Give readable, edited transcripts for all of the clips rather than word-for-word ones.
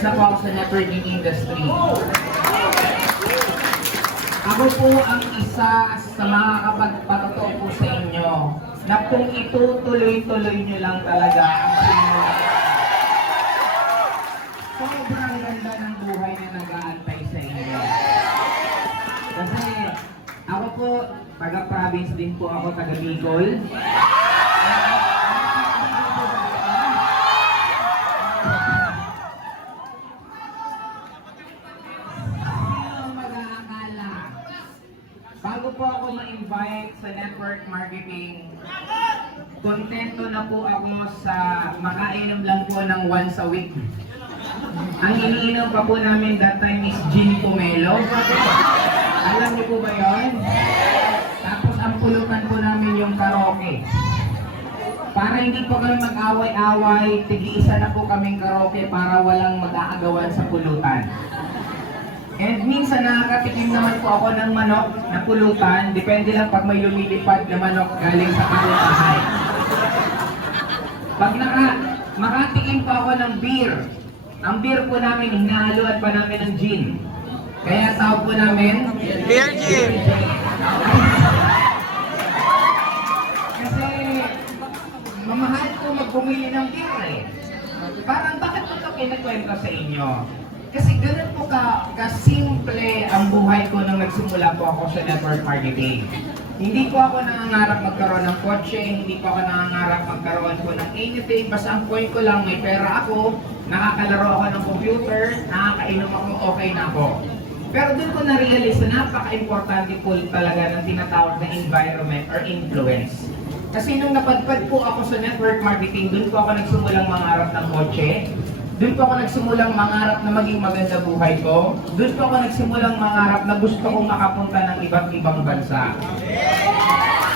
years na po ako sa networking industry. Ako po ang isa sa mga kapagpatotoo po sa inyo na kung itutuloy-tuloy nyo lang talaga ang simula. Sobrang ganda ng buhay na nag-aantay sa inyo. Kasi ako po, taga-province din po ako, taga-Bicol. Bago po ako ma-invite sa network marketing, kontento na po ako sa makainom lang po ng once a week. Ang iniinom pa po namin that time is gin pomelo. Alam niyo po ba yun? Tapos ang pulutan po namin yung karaoke. Para hindi po kami mag-away-away, tig-isa na po kaming karaoke para walang mag-aagawan sa pulutan. And minsan nakakatikim naman po ako ng manok na pulutan, depende lang pag may lumilipad na manok galing sa pulutan. Pag makatikim po ako ng beer, ang beer po namin, hinahaluan pa namin ng gin. Kaya tawag po namin, Beer gin! Kasi mamahal po magbumili ng beer eh. Parang bakit ko ito kinakwento sa inyo? Kasi ganun po kasimple ang buhay ko nung nagsimula po ako sa network marketing. Hindi po ako nangangarap magkaroon ng kotse, hindi po ako nangangarap magkaroon po ng anything. Basta ang point ko lang, may pera ako, nakakalaro ako ng computer, nakakainom ako, okay na ako. Pero doon ko na-realize na napaka-importante po talaga ng tinatawag na environment or influence. Kasi nung napadpad po ako sa network marketing, doon po ako nagsimulang mangarap ng kotse. Doon po ako nagsimulang mangarap na maging maganda buhay ko. Doon po ako nagsimulang mangarap na gusto kong makapunta ng iba't ibang bansa.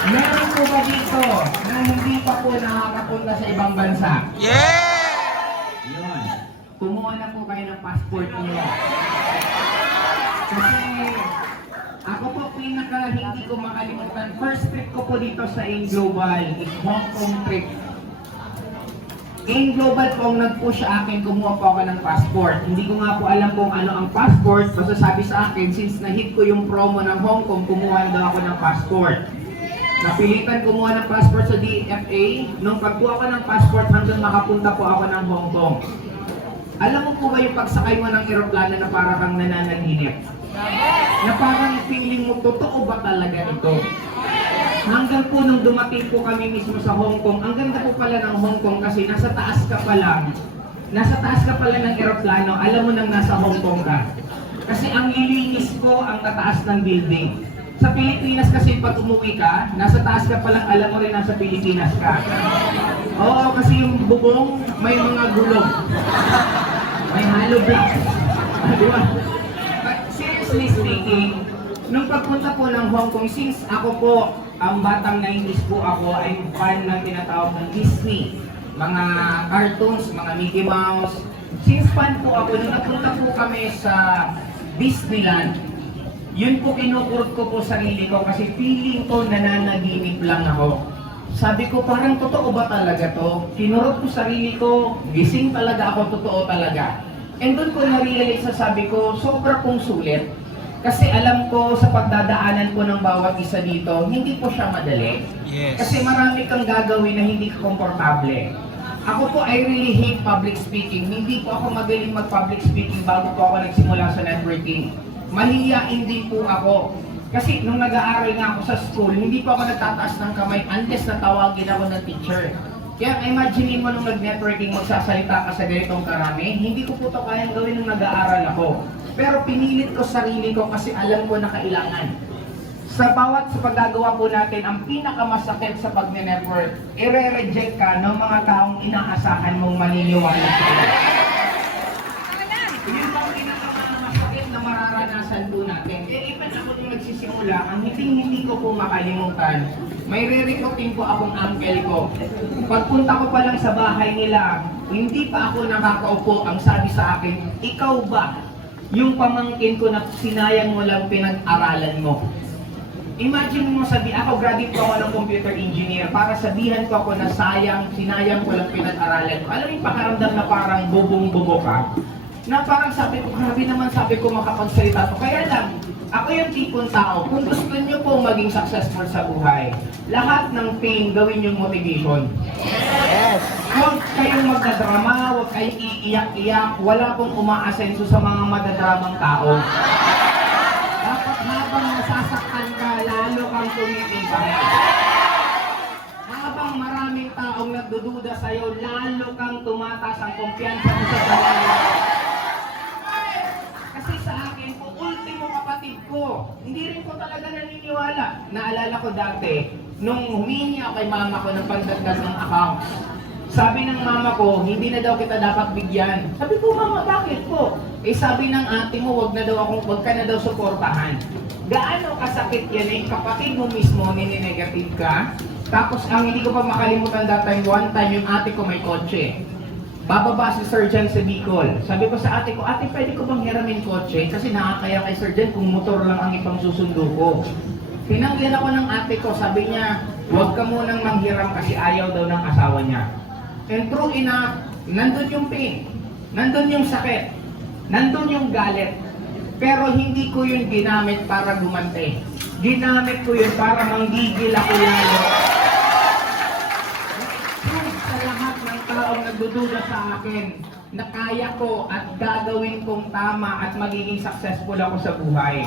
Meron po ba dito na hindi pa po nakakapunta sa ibang bansa? Yeah! Yun. Kumuha na po kayo ng passport niyo. Kasi ako po hindi ko makalimutan. First trip ko po dito sa AIM Global is Hong Kong trip. AIM Global po ang nag-push sa akin, kumuha po ako ng passport. Hindi ko nga po alam kung ano ang passport, basta sabi sa akin, since na-hit ko yung promo ng Hong Kong, kumuha daw ako ng passport. Napilitan kumuha ng passport sa DFA. Nung pagkuha ko ng passport, hanggang makapunta po ako ng Hong Kong. Alam mo po ba yung pagsakay mo ng eroplano na parang kang nananaginip? Na parang feeling mo, totoo ba talaga ito? Hanggang po nung dumating po kami mismo sa Hong Kong, ang ganda po pala ng Hong Kong kasi nasa taas ka pa lang. Nasa taas ka pala ng eroplano, alam mo nang nasa Hong Kong ka. Kasi ang lilinis po ang tataas ng building. Sa Pilipinas kasi pag umuwi ka, nasa taas ka pa lang, alam mo rin nasa Pilipinas ka. Oo, kasi yung bubong may mga gulong. May hollow blocks. Diba? But seriously speaking, nung pagpunta po ng Hong Kong, since ako po, ang batang 90s po ako ay fan ng tinatawag ng Disney. Mga cartoons, mga Mickey Mouse. Since fan po ako, nung napunta po kami sa Disneyland, yun po kinukurot ko po sarili ko kasi feeling ko nananaginip lang ako. Sabi ko, parang totoo ba talaga to? Kinurot ko sarili ko, gising talaga ako, totoo talaga. And doon ko na-realize na sabi ko, sobra pong sulit. Kasi alam ko sa pagdadaanan ko ng bawat isa dito, hindi po siya madali. Yes. Kasi marami kang gagawin na hindi ka komportable. Ako po, I really hate public speaking. Hindi po ako magaling mag-public speaking bago po ako nagsimula sa networking. Mahihiyain din po ako. Kasi nung nag-aaral nga ako sa school, hindi po ako nagtataas ng kamay unless natawagin ako ng teacher. Kaya imagine mo nung nag-networking, magsasalita ka sa ganitong karami, hindi ko po ito kayang gawin nung nag-aaral ako. Pero pinilit ko sarili ko kasi alam ko na kailangan. Sa paggagawa po natin, ang pinakamasakit sa pag-network, i-reject ka ng mga taong inaasahan mong maniniwala sa iyo. Yun po ang pinakamasakit na mararanasan po natin. Even ako nung nagsisimula, ang hindi ko po makalimutan, may re-recruiting po akong uncle ko. Pagpunta ko pa lang sa bahay nila, hindi pa ako nakakaupo, ang sabi sa akin, ikaw ba yung pamangkin ko na sinayang mo lang pinag-aralan mo? Imagine mo ako graduate ko ako ng computer engineer, para sabihan ko ako na sinayang ko lang pinag-aralan mo. Alam mo yung pakaramdam na parang bubong-bubo ka? Na parang sabi ko, grabe naman sabi ko makapagsalita to. Kaya lang, ako yung tipong tao, kung gusto nyo po maging successful sa buhay, lahat ng pain gawin yung motivation. Yes. Huwag kayong magdadrama, huwag kayong iiyak-iyak, wala pong umaasenso sa mga madadramang tao. Dapat habang nasasaktan ka, lalo kang tumitibay. Habang maraming taong nagdududa sa'yo, lalo kang tumataas ang kumpiyansa mo sa sarili. Kasi sa akin, kung ultimo kapatid ko, hindi rin ko talaga naniniwala. Naalala ko dati, nung humingi ako kay mama ko ng pandagdag ng account, sabi ng mama ko, hindi na daw kita dapat bigyan. Sabi ko, mama, bakit po? Eh sabi ng ate mo, wag ka na daw suportahan. Gaano kasakit yan eh, kapatid mo mismo, nininegative ka. Tapos ang hindi ko pa makalimutan that time, one time yung ate ko may kotse. Bababa si Sir Jan sa Bicol. Sabi ko sa ate ko, ate, pwede ko bang hiramin kotse? Kasi nakakaya kay Sir Jan kung motor lang ang ipang susundo ko. Tinanggihan ako ng ate ko, sabi niya, huwag ka munang manghiram kasi ayaw daw ng asawa niya. And true enough, nandun yung pain, nandun yung sakit, nandun yung galit. Pero hindi ko yun ginamit para gumante. Ginamit ko yun para manggigil ako lalo. Sa lahat ng taong nagdududa sa akin na kaya ko at gagawin kong tama at magiging successful ako sa buhay.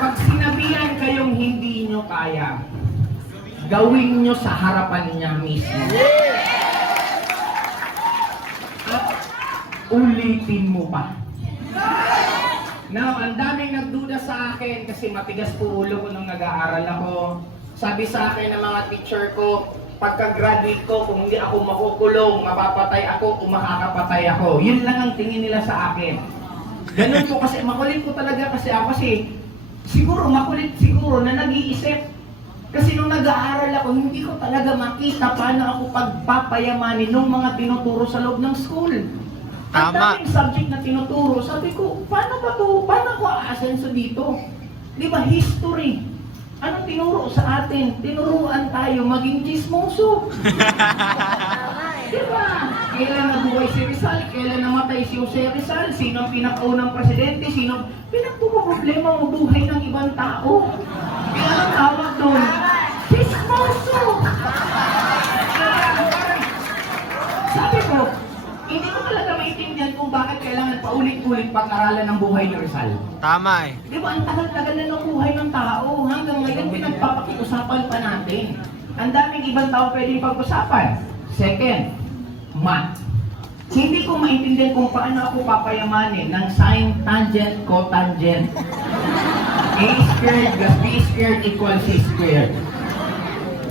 Pag sinabihan kayong hindi nyo kaya, gawin nyo sa harapan niya mismo. At ulitin mo pa. Now, ang daming nagduda sa akin kasi matigas po ulo ko nung nag-aaral ako. Sabi sa akin ng mga teacher ko, pagka-graduate ko, kung hindi ako makukulong, mapapatay ako o makakapatay ako. Yun lang ang tingin nila sa akin. Ganun po kasi, makulit po talaga kasi ako kasi siguro, makulit siguro na nag-iisip. Kasi nung nag-aaral ako, hindi ko talaga makita paano ako pagpapayamanin ng mga tinuturo sa loob ng school. Ang Tama. daming subject na tinuturo, sabi ko, paano ba to? Paano ako aasenso dito? Di ba, history. Anong tinuro sa atin? Tinuruan tayo maging chismoso. Di ba? Kailan nabuhay si Rizal? Kailan namatay si Jose Rizal? Sino ang pinakaunang presidente? Sino? Pinagpuproblema mo buhay ng ibang tao. Kaya ang tawag doon, chismoso! Sabi ko, hindi ko talaga maintindihan kung bakit kailangan paulit-ulit pag-aralan ng buhay ni Rizal. Tama eh. Di ba, ang tagal-tagal na ng buhay ng tao. Hanggang ngayon, pinagpapakiusapan pa natin. Ang daming ibang tao pwedeng pag-usapan. Second, math. Hindi ko maintindihan kung paano ako papayamanin ng sine, tangent, cotangent. A squared plus B squared equals C squared.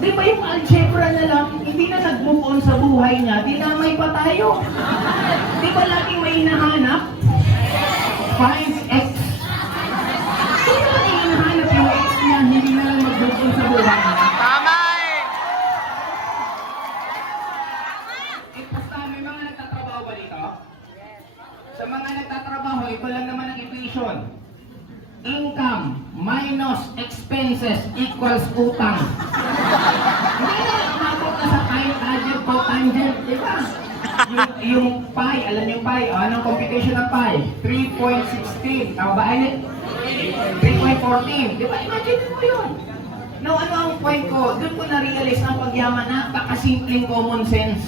Di ba yung algebra na lang, hindi na nag-move on sa buhay niya, dinamay pa tayo. Di ba laging may hinahanap? Find x. Di ba laging hinahanap yung x niya, hindi na lang mag-move on sa buhay niya? Tama eh. Eh, basta may mga nagtatrabaho ba dito? Sa mga nagtatrabaho, ito lang naman ang equation. Income minus expenses equals utang. Hindi na umabot na sa tangent, cotangent, di ba? Yung pi, alam yung pi, anong computation ng pi? 3.16, tama ba Aileen? 3.14, di ba? Imagine mo yun. Now, ano ang point ko? Doon ko na-realize ang pagyaman, napakasimpleng common sense.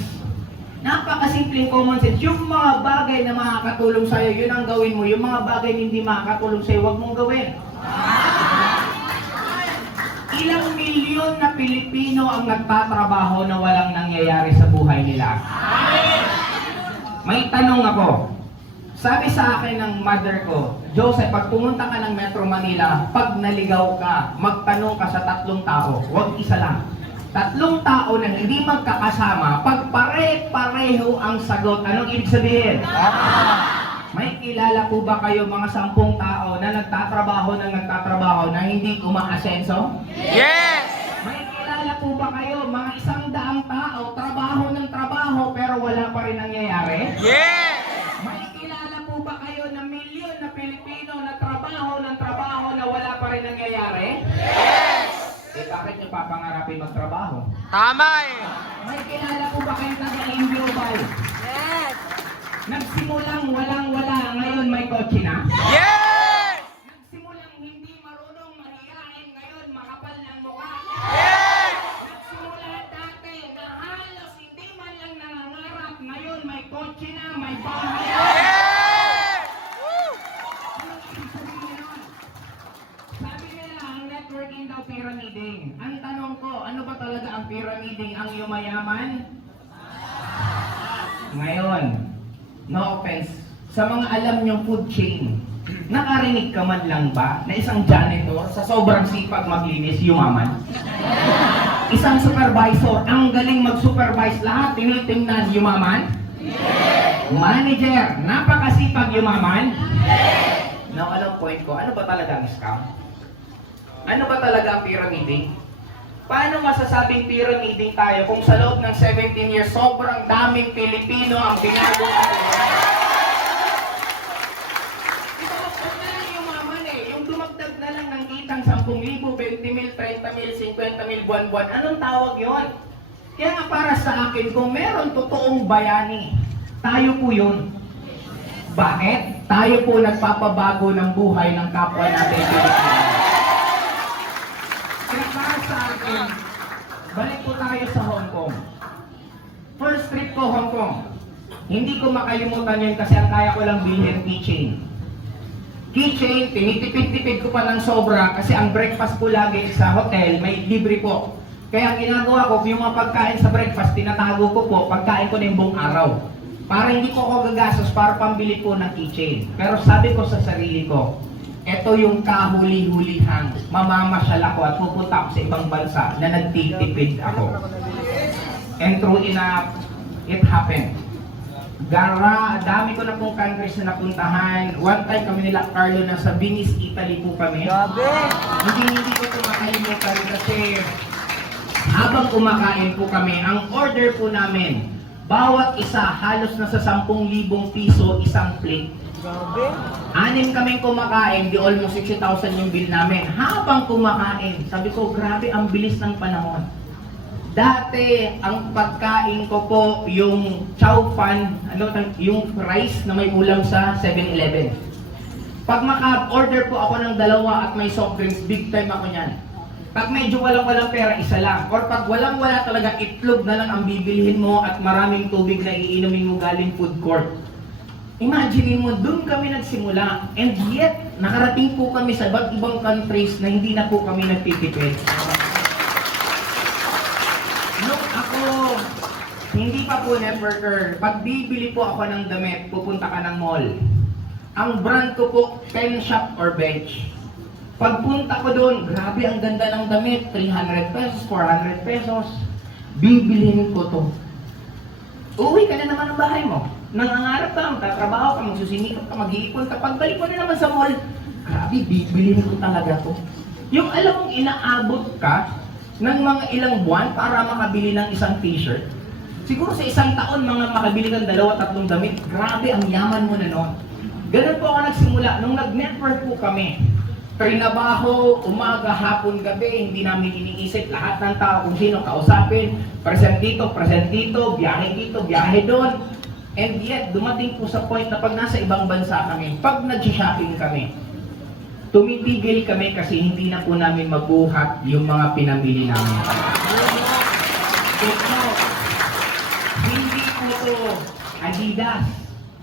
Napakasimpleng common sense. Yung mga bagay na makakatulong sa'yo, yun ang gawin mo. Yung mga bagay na hindi makakatulong sa'yo, huwag mong gawin. Ilang milyon na Pilipino ang nagtatrabaho na walang nangyayari sa buhay nila? May tanong ako. Sabi sa akin ng mother ko, Joseph, pag pumunta ka ng Metro Manila, pag naligaw ka, magtanong ka sa 3 tao, huwag isa lang. 3 tao na hindi magkakasama, pag pare-pareho ang sagot, anong ibig sabihin? May kilala po ba kayo mga 10 tao na nagtatrabaho na hindi umaasenso? Yes! May kilala po ba kayo mga 100 tao, trabaho ng trabaho pero wala pa rin nangyayari? Yes! May kilala po ba kayo na milyon na Pilipino na trabaho ng trabaho na wala pa rin nangyayari? Yes! Eh bakit nyo papangarapin magtrabaho? Tama eh. May kilala po ba kayong taga-Indio Bay? Yes! Nagsimulang walang-wala, ngayon may kotse na. Yes! Nagsimulang hindi marunong mahiyain, ngayon makapal ng mukha. Yes! Nagsimula dati na halos hindi man lang nangangarap, ngayon may kotse na, may bahay. Yes! Woo! Anong ibig sabihin nun? Sabi nila, ang networking daw pyramiding. Ang tanong ko, ano ba talaga ang pyramiding? Ang yumayaman? Ngayon, no offense, sa mga alam niyong food chain, nakarinig ka man lang ba na isang janitor sa sobrang sipag maglinis, yumaman? Isang supervisor, ang galing mag-supervise lahat, tinitingnan, yumaman? Manager, napakasipag, yumaman? Now, anong point ko? Ano ba talaga ang scam? Ano ba talaga ang pyramiding? Paano masasabing pyramiding tayo kung sa loob ng 17 years, sobrang daming Pilipino ang binago ang buhay? Ito na lang yumaman eh. Yung dumagdag na lang ng kitang 10,000, 20,000, 30,000, 50,000 buwan-buwan. Anong tawag yon? Kaya nga para sa akin, kung meron totoong bayani, tayo po yun. Bakit? Tayo po nagpapabago ng buhay ng kapwa natin Pilipino. Kaya para sa akin, balik po tayo sa Hong Kong. First trip ko Hong Kong. Hindi ko makalimutan yun kasi ang kaya ko lang bilhin keychain. Keychain, tinitipid-tipid ko pa ng sobra kasi ang breakfast ko lagi sa hotel may libre po. Kaya ang ginagawa ko, yung mga pagkain sa breakfast, tinatago ko po, pagkain ko na yung buong araw. Para hindi ko ako gagastos para pambili po ng keychain. Pero sabi ko sa sarili ko, ito yung kahuli-hulihang mamamasyal ako at pupunta ako sa ibang bansa na nagtitipid ako. And true enough, it happened. Dami ko na pong countries na napuntahan. One time kami nila Carlo na sa Venice, Italy po kami. Grabe! Hindi ko ito makalimutan kasi habang kumakain po kami, ang order po namin, bawat isa halos nasa 10,000 piso isang plate. Grabe! 6 kaming kumakain, di almost 60,000 yung bill namin. Habang kumakain, sabi ko, grabe ang bilis ng panahon. Dati, ang pagkain ko po, yung chow fan, yung rice na may ulam sa 7-Eleven. Pag maka-order po ako ng 2 at may soft drinks, big time ako niyan. Pag medyo walang pera, isa lang. Or pag walang-wala talaga, itlog na lang ang bibilhin mo at maraming tubig na iinumin mo galing food court. Imagine mo, doon kami nagsimula. And yet, nakarating po kami sa iba't ibang countries na hindi na po kami nagtitipid. Nung ako, hindi pa po networker, pag bibili po ako ng damit, pupunta ka ng mall. Ang brand ko po, pen shop or bench. Pagpunta ko doon, grabe ang ganda ng damit, 300 pesos, 400 pesos. Bibilhin ko to. Uwi ka na naman ng bahay mo. Nangangarap ka, tatrabaho ka, magsusinikap ka, mag-iipon ka. Pagbalik mo na naman sa mall, grabe, bibilhin ko talaga to. Yung alam mong inaabot ka ng mga ilang buwan para makabili ng isang t-shirt. Siguro sa isang taon, mga makabili kang 2-3 damit. Grabe, ang yaman mo na noon. Ganun po ako nagsimula. Nung nag-network po kami, trinabaho, umaga, hapon, gabi, hindi namin iniisip lahat ng tao kung sino kausapin. Present dito, biyahe doon. And yet, dumating po sa point na pag nasa ibang bansa kami, pag nag-shopping kami, tumitigil kami kasi hindi na po namin mabuhat yung mga pinamili namin. Ito, hindi po to Adidas,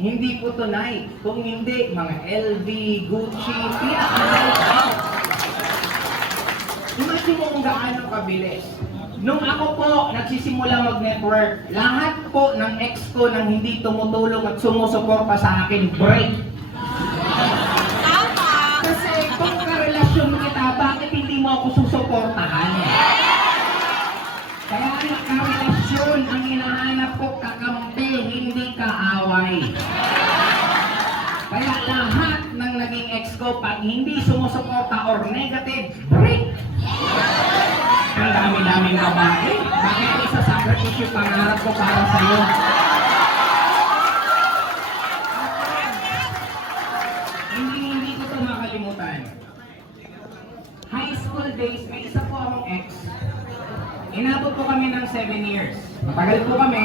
hindi po to Nike, kung hindi, mga LV, Gucci, pinaka-high. Imagine mo kung gaano kabilis. Nung ako po nagsisimula mag-network, lahat po ng ex ko nang hindi tumutulong at sumusuporta sa akin, break. Kasi kung karelasyon kita, bakit hindi mo ako susuportahan? Kaya karelasyon ang hinahanap ko, kakampi, hindi kaaway. Kaya lahat ng naging ex ko, pag hindi sumusuporta or negative, break. Ang dami-daming babae. Bakit ko isa-sacrifice yung pangarap ko para sa'yo? Hindi ko ito makalimutan. High school days, may isa po akong ex. Inabot po kami ng 7 years. Matagal po kami.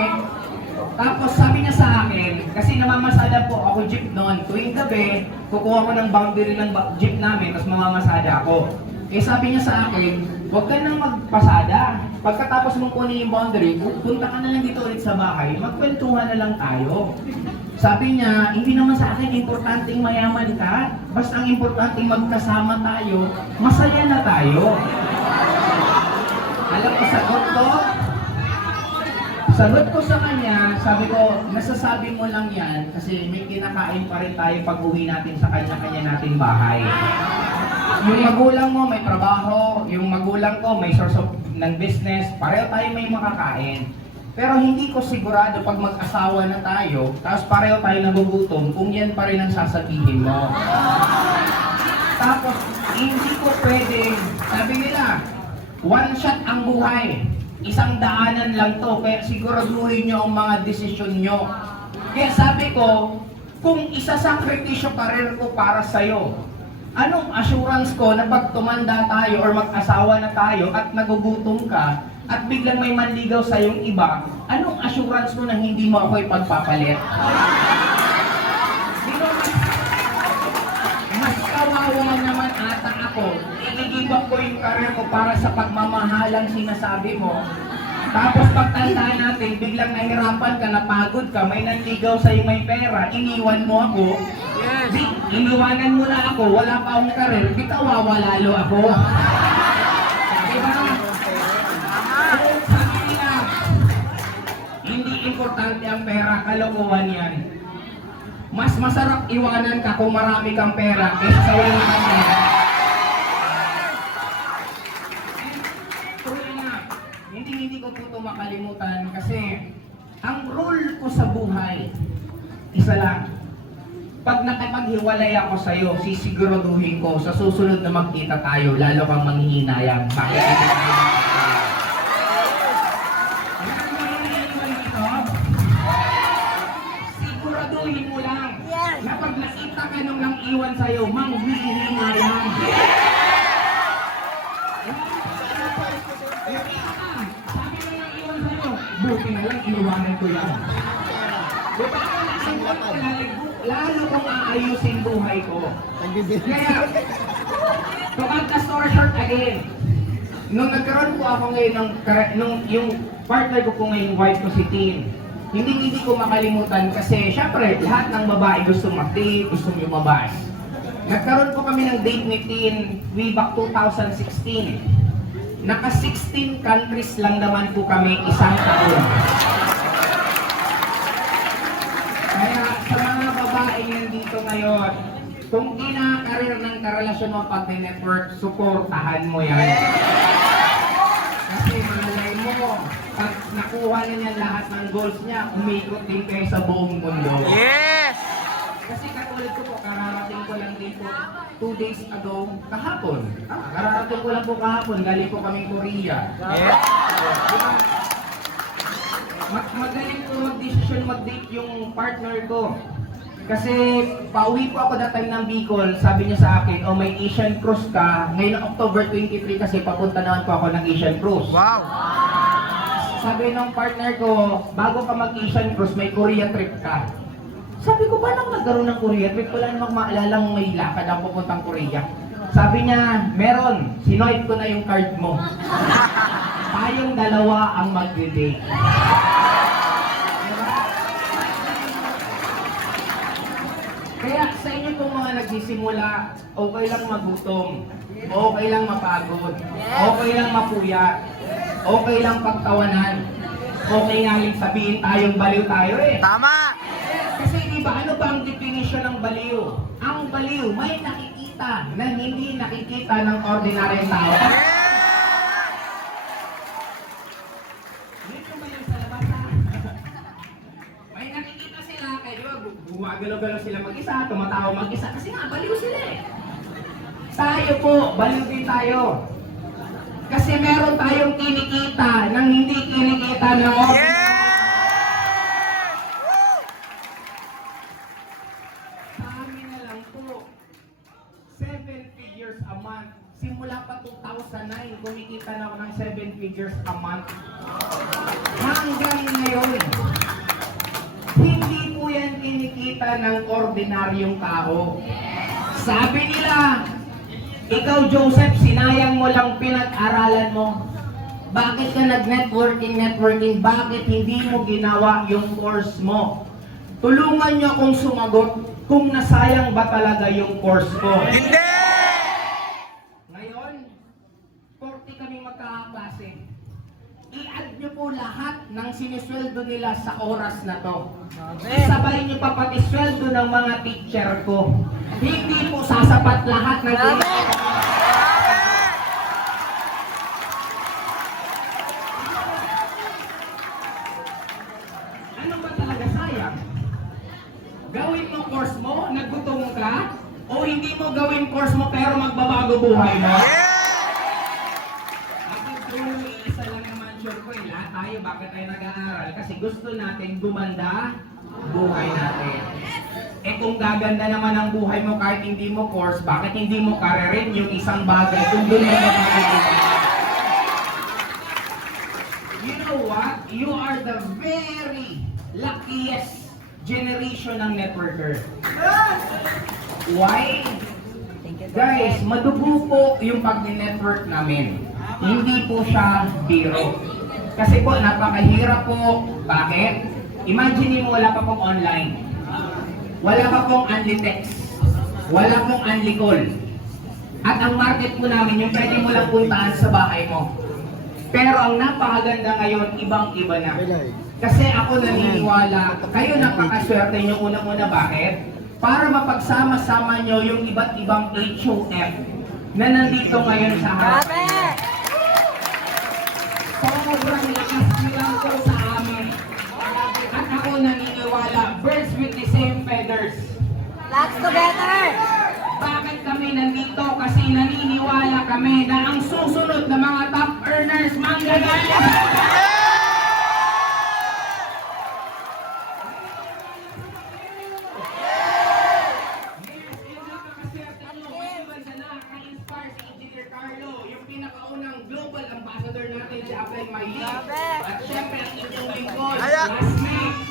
Tapos sabi niya sa akin, kasi namamasada po ako jeep noon, tuwing gabi, kukuha ko ng boundary ng jeep namin, tapos mamamasada ako. Eh sabi niya sa akin, huwag ka nang magpasada. Pagkatapos mong kunin yung boundary, punta ka na lang dito ulit sa bahay, magkwentuhan na lang tayo. Sabi niya, hindi naman sa akin importanteng mayaman ka, basta ang importanteng magkasama tayo, masaya na tayo. Alam ko, sagot ko sa kanya, sabi ko, nasasabi mo lang yan kasi may kinakain pa rin tayo pag uwi natin sa kanya-kanya nating bahay. Yung magulang mo may trabaho, yung magulang ko may source of ng business, pareho tayo may makakain. Pero hindi ko sigurado pag mag-asawa na tayo, tapos pareho tayo nagugutom, kung yan pa rin ang sasabihin mo. Tapos, hindi ko pwede, sabi nila, one shot ang buhay. Isang daanan lang to, kaya siguraduhin nyo ang mga desisyon nyo. Kaya sabi ko, kung isasakripisyo karir ko para sa'yo, anong assurance ko na pag tumanda tayo or mag-asawa na tayo at nagugutom ka at biglang may manligaw sa yung iba, anong assurance mo na hindi mo ako ipagpapalit? Di ba, mas kawawa naman ata ako, igigibak ko yung karir ko para sa pagmamahalang sinasabi mo. Tapos pagtanda natin, biglang nahirapan ka, napagod ka, may nanligaw sa'yo may pera, iniwan mo ako. Di, iniwanan mo na ako, wala pa akong karir, di kawawa lalo ako. Diba? Sabi nila, hindi importante ang pera, kalokohan yan. Mas masarap iwanan ka kung marami kang pera kaysa sa walang pera. Hindi ko po ito makalimutan kasi ang rule ko sa buhay, isa lang. Pag nakipaghiwalay ako sa'yo, sisiguraduhin ko sa susunod na magkita tayo, lalo kang manghihinayang. Bakit hindi tayo siguraduhin mo lang na pag nakita ka nung nang iwan sa'yo, manghihinayang. Buti na lang, inuwanan ko yan. Diba? Lalo kong aayusin buhay ko. Kaya, to cut the story short again, nung nagkaroon po ako ngayon yung partner ko po ngayon, wife ko si Tin, hindi ko makalimutan kasi syempre, lahat ng babae gusto mag-date, gusto lumabas. Nagkaroon po kami ng date ni Tin way back 2016. Naka 16 countries lang naman po kami isang taon. Kaya sa mga babae nandito ngayon, kung kinakarir ng karelasyon mo pag network, suportahan mo yan. Kasi malay mo, pag nakuha na niya lahat ng goals niya, umikot din kayo sa buong mundo. Yes! Kasi katulad ko po, kararating ko lang dito 2 days ago, kahapon. Kararating ko lang po kahapon, galing po kaming Korea. Yes! Diba? Magaling po mag-decision, mag-date yung partner ko. Kasi pauwi po ako that time ng Bicol, sabi niya sa akin, oh may Asian Cruise ka, ngayon October 23 kasi papunta naman po ako ng Asian Cruise. Wow! Sabi ng partner ko, bago ka mag-Asian Cruise, may Korea trip ka. Sabi ko, paano nagkaroon ng Korea trip? Wala namang maalalang may lakad ang pupuntang Korea. Sabi niya, meron, sinoip ko na yung card mo. Tayong dalawa ang mag-date. Kaya sa inyo pong mga nagsisimula, okay lang magutom, okay lang mapagod, okay lang mapuyat, okay lang pagtawanan, okay nga lang sabihin tayong baliw tayo eh. Tama! Kasi diba, ano ba ang definition ng baliw? Ang baliw, may nakikita na hindi nakikita ng ordinaryong tao. Dito ba yung sa labas ha? May nakikita sila, kayo, gumagalaw-galaw sila mag-isa, tumatawa mag-isa, kasi nga, baliw sila eh. Tayo po, baliw din tayo. Kasi meron tayong kinikita nang hindi kinikita ng ordinary. Simula pa 2009, kumikita na ako ng 7 figures a month. Hanggang ngayon. kinikita ng ordinaryong tao. Sabi nila, ikaw Joseph, sinayang mo lang pinag-aralan mo. Bakit ka nag-networking? Bakit hindi mo ginawa yung course mo? Tulungan niyo akong sumagot kung nasayang ba talaga yung course ko. Hindi! Ngayon, 40 kami magkakaklase. I-add niyo po lahat ng sinisweldo nila sa oras na to. Isabay niyo pa pati sweldo ng mga teacher ko. Hindi po sasapat lahat ng Ano ba talaga sayang? Gawin mo course mo, nagutom ka, o hindi mo gawin course mo pero magbabago buhay mo? Ako truly, isa lang naman sure ko lahat tayo, bakit tayo nag-aaral? Kasi gusto natin gumanda buhay natin. Eh kung gaganda naman ang buhay mo kahit hindi mo course, bakit hindi mo karirin yung isang bagay kung doon mo makakita? You know what? You are the very luckiest generation ng networker. Why? Guys, madugo po yung pag-network namin. Hindi po siya biro. Kasi po, napakahirap po. Bakit? Imagine mo, wala pa pong online. Wala pa pong unli-text. Wala pong unli-call. At ang market po namin, yung pwede mo lang puntaan sa bahay mo. Pero ang napakaganda ngayon, ibang-iba na. Kasi ako naniniwala, kayo napakaswerte nyo unang-una, bakit? Para mapagsama-sama nyo yung iba't ibang HOF na nandito ngayon sa harap. Sobrang lakas nilang ko sa amin. At ako naniniwala, birds with the same feathers. Let's together! Bakit kami nandito? Kasi naniniwala kami na ang susunod na mga top earners manggagaling. Yung pinakaunang global ambassador natin si Apply My League. At syempre ang inyong lingkod, Aya! classmate,